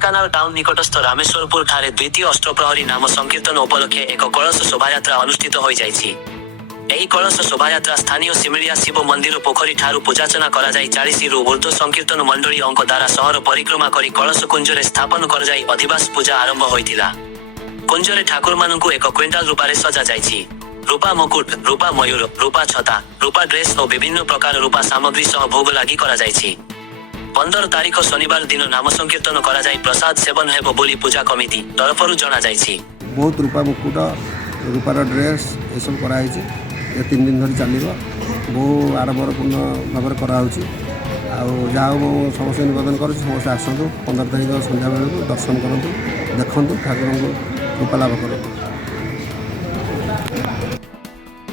Dhenkanal town निकटस्थ Rameshwarpur ठारे द्वितीय अष्टप्रहरी नाम संकीर्तन उपलक्षे एक कलश शोभायात्रा अनुष्ठित हो जाइछि। एही कलश शोभायात्रा स्थानीय सिमिलिया शिव मंदिर पोखरी ठारू पूजार्चना करा जाई 40 रु ऊर्ध्व संकीर्तन मंडली अंक द्वारा शहर परिक्रमा करी कलश कुंजरे स्थापन कर जाई अधिवास पूजा आरंभ होइतिला। कुंजरे ठाकुर माननकु 1 क्विंटाल रूपारे सजा जाइछि। रूपा मुकुट, रूपा मयूर, रूपा छता, रूपा ड्रेस और विभिन्न प्रकार रूपा सामग्री सह भोग लागि करा जाइछि। 15 तारिख शनिवार दिन नाम संकीर्तन करा जाई प्रसाद सेवन हेबो बोली पूजा कमिटी तरफर जना जाइछि। बहुत रूपा मुकुट, रूपार ड्रेस ए सब करा हिछि। ये 3 दिन धरी चलिबो। बहु आडंबरपूर्ण भाव कराऊँगी आउ समस्त निवेदन कर समस्त आसतु 15 तारिख संध्या बेलू दर्शन करूँ देखूँ ठाकुर को कृपा लाभ करूँ।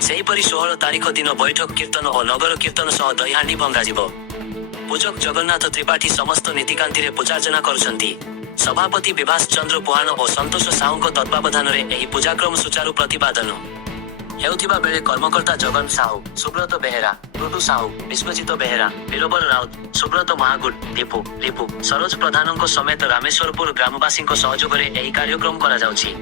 सेहीपरि 16 तारिख दिन बैठक कीर्तन और नगर कीर्तन सह दहीहांडी भंगाजिबो। पूजक जगन्नाथ त्रिपाठी समस्त नीतिकांति पूजार्चना करुछंती। सभापति विभास चंद्र पुहाण और संतोष साहू तत्वावधान में पूजाक्रम सुचारू प्रतिपादन हेउथिबा बेले कर्मकर्ता जगन साहू, सुब्रत बेहेरा, टुटू साहू, विश्वजित बेहेरा, बीरबल राउत, सुब्रत महागुट, दीपू लिपू, सरोज प्रधान समेत रामेश्वरपुर ग्रामवासी सहयोग में कार्यक्रम करा जाउछि।